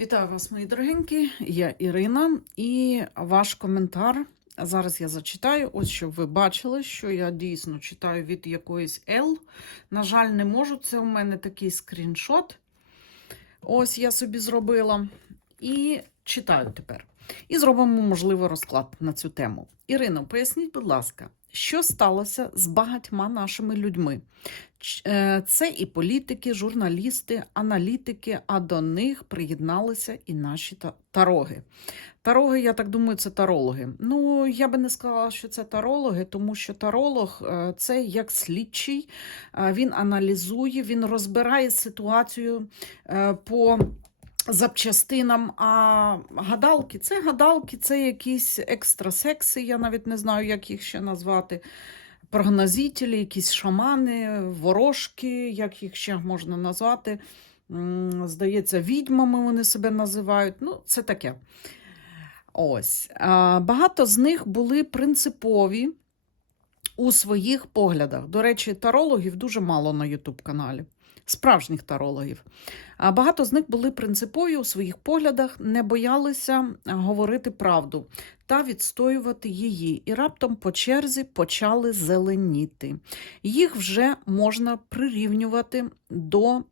Вітаю вас, мої дорогенькі. Я Ірина, і ваш коментар. Зараз я зачитаю, ось щоб ви бачили, що я дійсно читаю від якоїсь L. На жаль, не можу. Це у мене такий скріншот. Ось я собі зробила. І читаю тепер. І зробимо, можливо, розклад на цю тему. Ірино, поясніть, будь ласка, що сталося з багатьма нашими людьми? Е, Це і політики, журналісти, аналітики, а до них приєдналися і наші тароги. Тароги, я так думаю, це тарологи. Ну, я би не сказала, що це тарологи, тому що таролог е, це як слідчий, е, він аналізує, він розбирає ситуацію по запчастинам. А гадалки це гадалки, це якісь екстрасекси, я навіть не знаю, як їх ще назвати. Прогнозителі, якісь шамани, ворожки, як їх ще можна назвати. Здається, відьмами вони себе називають. Ну, це таке. Ось. Багато з них були принципові у своїх поглядах. До речі, тарологів дуже мало на Ютуб каналі. Справжніх тарологів. Багато з них були принципові у своїх поглядах, не боялися говорити правду та відстоювати її. І раптом по черзі почали зеленіти. Їх вже можна прирівнювати до е,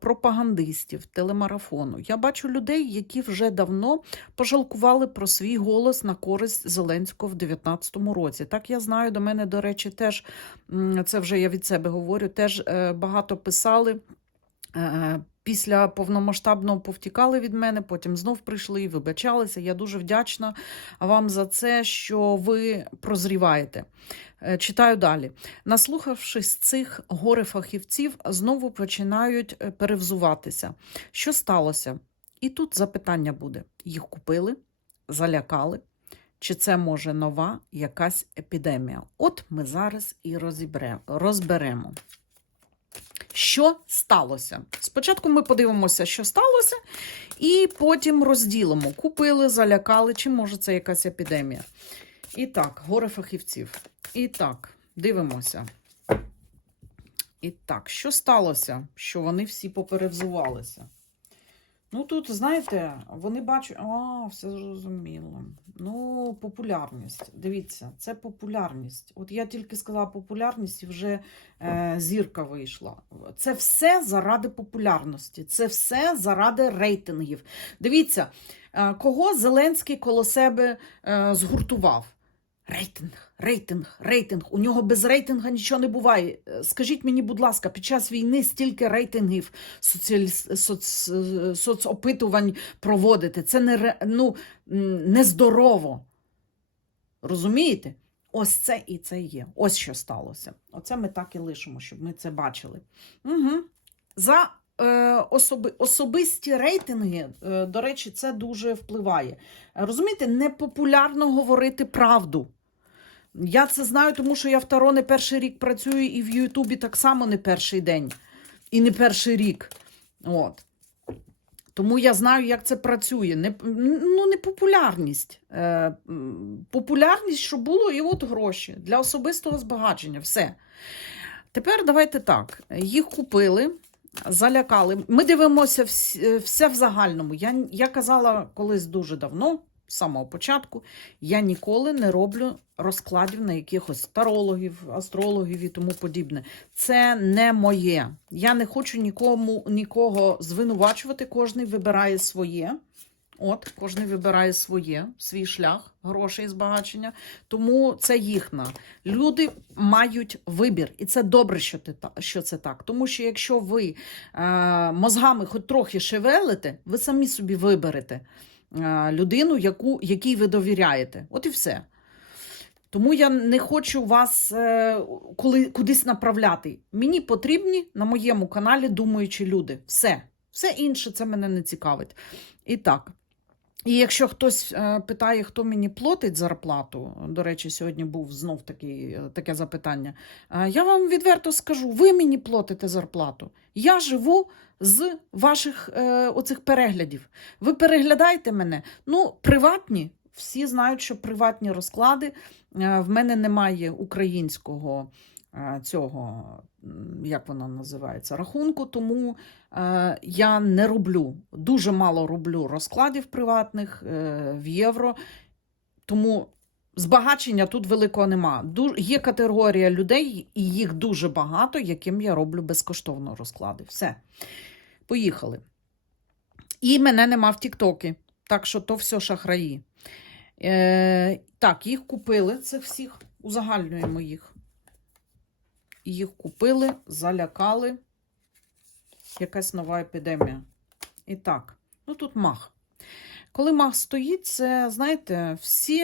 пропагандистів телемарафону. Я бачу людей, які вже давно пожалкували про свій голос на користь Зеленського в 2019 році. Так я знаю, до мене, до речі, теж це вже я від себе говорю, теж е, багато писали. е, Після повномасштабного повтікали від мене, потім знов прийшли і вибачалися. Я дуже вдячна вам за це, що ви прозріваєте. Е, Читаю далі. Наслухавшись цих горе-фахівців, знову починають е, перевзуватися. Що сталося? І тут запитання буде: їх купили, залякали, чи це може нова якась епідемія? От ми зараз і розберемо. Що сталося? Спочатку ми подивимося, що сталося, і потім розділимо: купили, залякали, чи може це якась епідемія. І так, горе фахівців. І так, дивимося. І так, що сталося, що вони всі поперевзувалися? Ну, тут, знаєте, вони бачать, а, все зрозуміло. Ну, популярність. Дивіться, це популярність. От я тільки сказала популярність і вже е, зірка вийшла. Це все заради популярності, це все заради рейтингів. Дивіться, е, кого Зеленський коло себе е, згуртував. Рейтинг, рейтинг, рейтинг. У нього без рейтинга нічого не буває. Е, Скажіть мені, будь ласка, під час війни стільки рейтингів соціалі... соц... е, соцопитувань проводити. Це не, ну, нездорово. Розумієте? Ось це і це є. Ось що сталося. Оце ми так і лишимо, щоб ми це бачили. Угу. За е, особи, особисті рейтинги, до речі, це дуже впливає. Розумієте, непопулярно говорити правду. Я це знаю, тому що я в Таро не перший рік працюю і в Ютубі так само не перший день, і не перший рік. От. Тому я знаю, як це працює. Не, ну, не популярність. Е, популярність, що було, і от гроші для особистого збагачення. Все. Тепер давайте так. Їх купили, залякали. Ми дивимося вс- е, все в загальному. Я, я казала колись дуже давно, з самого початку, я ніколи не роблю розкладів на якихось тарологів, астрологів і тому подібне. Це не моє. Я не хочу нікому нікого звинувачувати. Кожний вибирає своє. От, кожен вибирає своє, свій шлях, грошей збагачення. Тому це їхна. Люди мають вибір, і це добре, що, ти, що це так. Тому що якщо ви е, мозгами хоч трохи шевелите, ви самі собі виберете людину, яку, якій ви довіряєте. От і все. Тому я не хочу вас е, коли, кудись направляти. Мені потрібні на моєму каналі думаючі люди. Все. Все інше це мене не цікавить. І так. І якщо хтось е, питає, хто мені платить зарплату, до речі, сьогодні був знов такий, е, таке запитання. е, я вам відверто скажу: ви мені платите зарплату. Я живу з ваших е, оцих переглядів. Ви переглядаєте мене? Ну, приватні. Всі знають, що приватні розклади. В мене немає українського цього як вона називається, рахунку, тому е, я не роблю. Дуже мало роблю розкладів приватних е, в євро. Тому збагачення тут великого нема. Ду- є категорія людей, і їх дуже багато, яким я роблю безкоштовно розклади. Все. Поїхали. І мене нема в Тіктокі. Так що то все шахраї. Е, так, їх купили, цих всіх, узагальнюємо їх. Їх купили, залякали. Якась нова епідемія. І так, ну тут мах. Коли мах стоїть, це, знаєте, всі,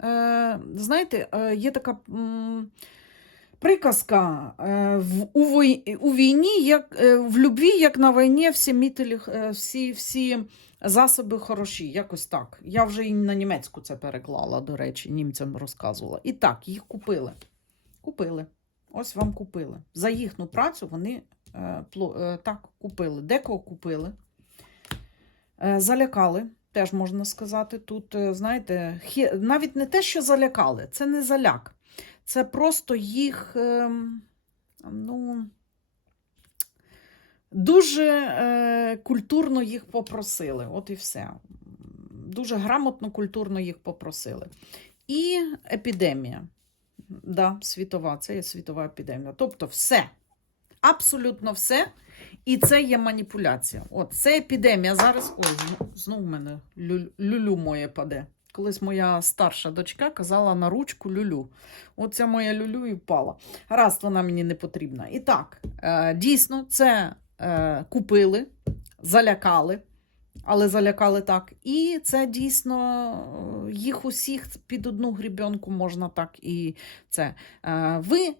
е, знаєте, е, є така м, приказка е, в, у, вой, у війні, як, е, в любві, як на війні, всі мітелі, е, всі, всі засоби хороші, якось так. Я вже і на німецьку це переклала, до речі, німцям розказувала. І так, їх купили. Купили. Ось вам купили. За їхню працю вони е, е, так купили. Декого купили. Е, залякали, теж можна сказати. Тут, знаєте, навіть не те, що залякали, це не заляк. Це просто їх. ем, ну, дуже культурно їх попросили. От і все. Дуже грамотно, культурно їх попросили. І епідемія. Да, світова, це є світова епідемія. Тобто все. Абсолютно все. І це є маніпуляція. От, це епідемія. Зараз. Ой, знову в мене лю- люлю моє паде. Колись моя старша дочка казала на ручку люлю. Оця моя люлю і впала. Раз вона мені не потрібна. І так, е, дійсно, це е, купили, залякали, але залякали так. І це дійсно е, їх усіх під одну грібенку можна так і це. Е, ви. е,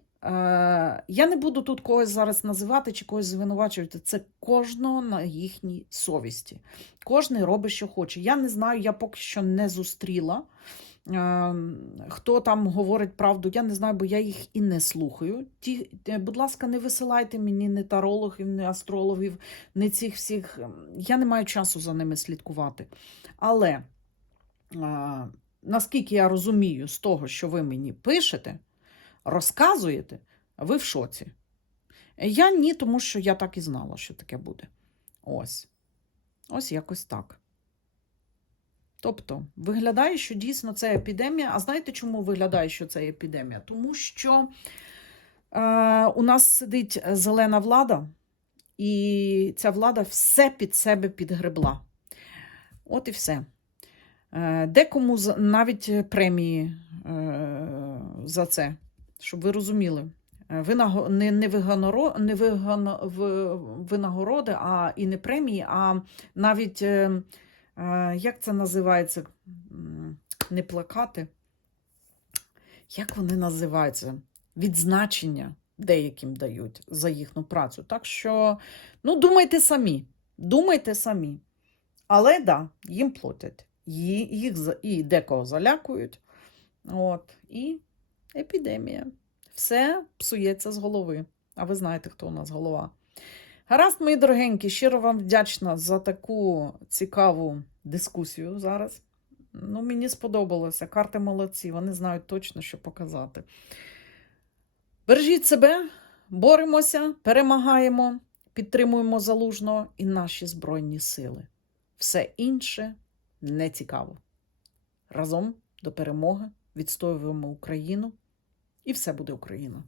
Я не буду тут когось зараз називати чи когось звинувачувати. Це кожного на їхній совісті. Кожний робить, що хоче. Я не знаю, я поки що не зустріла. Е, Хто там говорить правду, я не знаю, бо я їх і не слухаю. Ті, е, будь ласка, не висилайте мені ні тарологів, ні астрологів, ні цих всіх. ем, Я не маю часу за ними слідкувати. Але е, наскільки я розумію з того, що ви мені пишете, розказуєте, ви в шоці. Я ні, тому що я так і знала, що таке буде. Ось. Ось якось так. Тобто, виглядає, що дійсно це епідемія. А знаєте, чому виглядає, що це епідемія? Тому що е, у нас сидить зелена влада, і ця влада все під себе підгребла. От і все. Е, Декому навіть премії е, за це, щоб ви розуміли. Е, Не, не, виганоро... не вигано... винагороди, а і не премії, а навіть, е, як це називається, не плакати. Як вони називаються? Відзначення деяким дають за їхню працю. Так що, ну, думайте самі. Думайте самі. Але да, їм платять. Їх і декого залякують. От, і епідемія. Все псується з голови. А ви знаєте, хто у нас голова. Гаразд, мої дорогенькі, щиро вам вдячна за таку цікаву дискусію зараз. Ну, мені сподобалося. Карти молодці, вони знають точно, що показати. Бережіть себе, боремося, перемагаємо, підтримуємо залужно і наші Збройні сили. Все інше не цікаво. Разом до перемоги відстоюємо Україну, і все буде Україна.